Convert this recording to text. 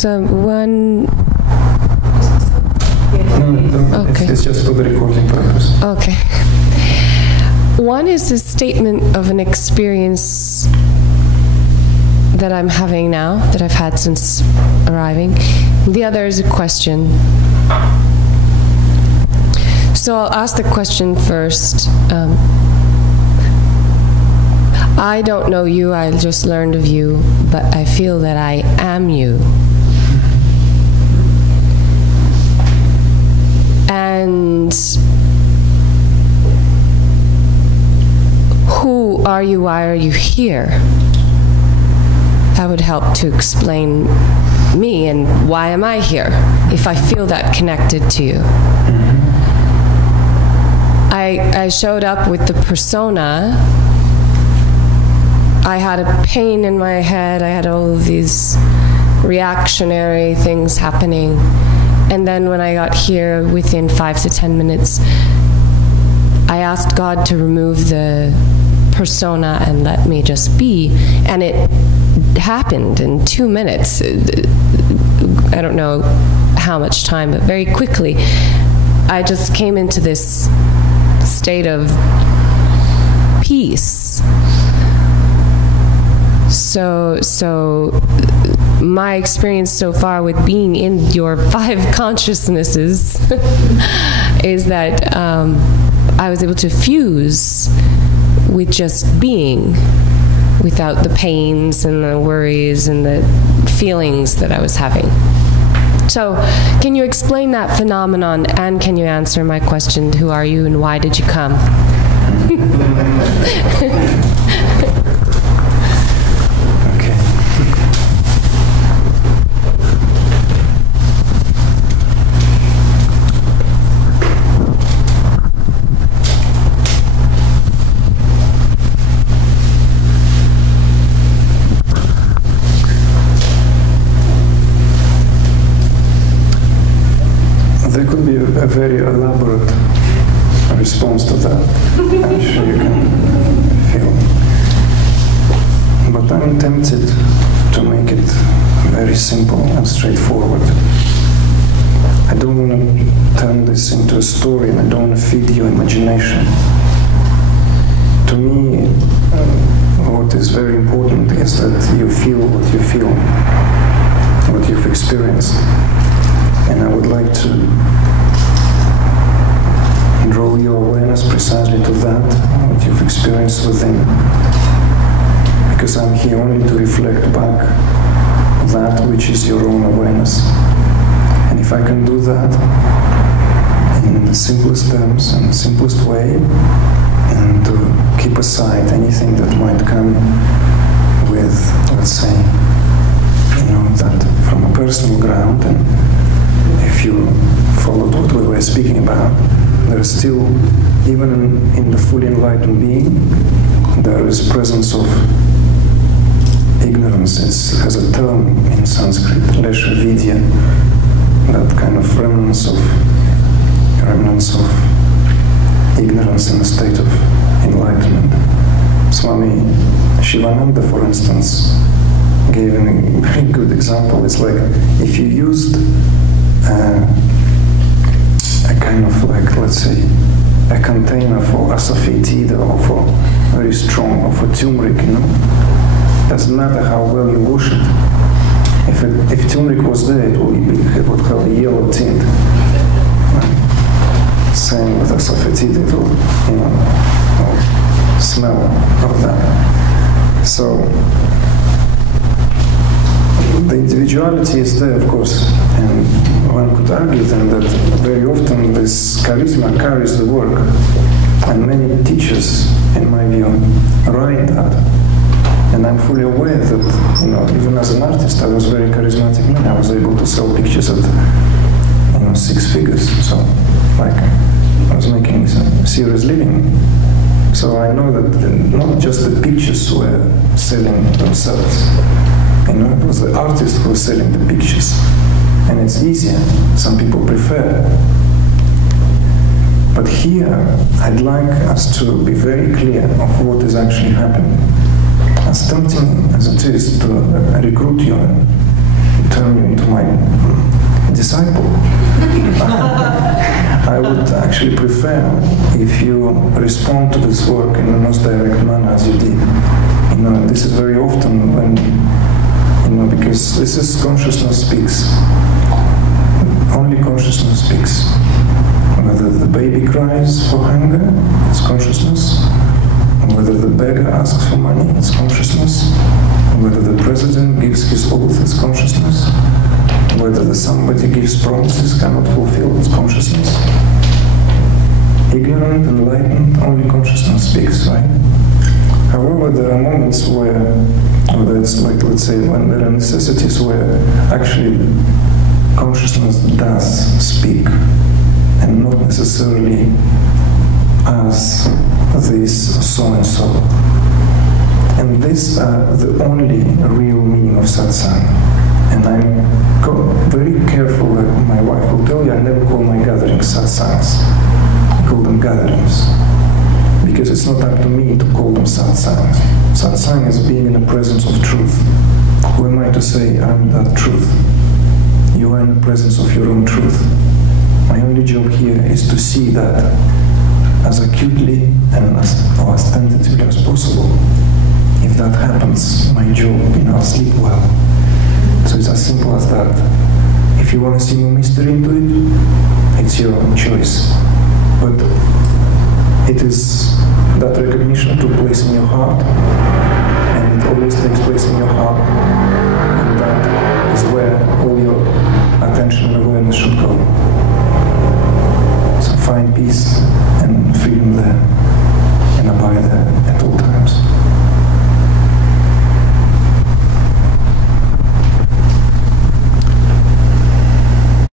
things. One. No, okay. It's just for the recording purpose. Okay. One is a statement of an experience that I'm having now, that I've had since arriving. The other is a question. So I'll ask the question first. I don't know you, I just learned of you, but I feel that I am you. And who are you? Why are you here? That would help to explain me and why am I here if I feel that connected to you. I showed up with the persona. I had a pain in my head. I had all of these reactionary things happening. And then when I got here, within 5 to 10 minutes, I asked God to remove the persona and let me just be. And it happened in 2 minutes. I don't know how much time, but very quickly. I just came into this state of peace. So my experience so far with being in your 5 consciousnesses is that I was able to fuse with just being, without the pains and the worries and the feelings that I was having. So, can you explain that phenomenon, and can you answer my question, who are you and why did you come? There could be a very elaborate response to that. I'm sure you can feel. But I'm tempted to make it very simple and straightforward. I don't want to turn this into a story, and I don't want to feed your imagination. To me, what is very important is that you feel what you feel, what you've experienced. And I would like to draw your awareness precisely to that, what you've experienced within. Because I'm here only to reflect back that which is your own awareness. And if I can do that in the simplest terms and the simplest way, and to keep aside anything that might come with, let's say, that from a personal ground, and if you followed what we were speaking about, there is still, even in the fully enlightened being, there is presence of ignorance. It has a term in Sanskrit, lesha vidya, that kind of remnants of ignorance in a state of enlightenment. Swami Shivananda, for instance, gave a very good example. It's like if you used a kind of like, let's say, a container for asafoetida or for very strong, or for turmeric, doesn't matter how well you wash it. If turmeric was there, it would have a yellow tint. Same with asafoetida, it will, smell of that. So the individuality is there, of course, and one could argue then that very often this charisma carries the work, and many teachers, in my view, write that. And I'm fully aware that, even as an artist, I was very charismatic man. I was able to sell pictures at, 6 figures. So, I was making a serious living. So I know that not just the pictures were selling themselves. It was the artist who was selling the pictures. And it's easier. Some people prefer. But here, I'd like us to be very clear of what is actually happening. As tempting as it is to recruit you and turn you into my disciple. I would actually prefer if you respond to this work in the most direct manner as you did. And this is very often when, because this is consciousness speaks. Only consciousness speaks. Whether the baby cries for hunger, it's consciousness. Whether the beggar asks for money, it's consciousness. Whether the president gives his oath, it's consciousness. Whether somebody gives promises cannot fulfill, it's consciousness. Ignorant, enlightened, only consciousness speaks, right? However, there are moments where it's like, let's say, when there are necessities where actually consciousness does speak, and not necessarily as this so-and-so. And these are the only real meaning of satsang. And I'm very careful, like my wife will tell you, I never call my gatherings satsangs. I call them gatherings. Because it's not up to me to call them satsangs. Satsang is being in the presence of truth. Who am I to say I'm that truth? You are in the presence of your own truth. My only job here is to see that as acutely and as ostentatively as possible. If that happens, my job, I'll sleep well. So it's as simple as that. If you want to see more mystery into it, it's your choice. But it is that recognition took place in your heart, and it always takes place in your heart, and that is where all your attention and awareness should go. So find peace.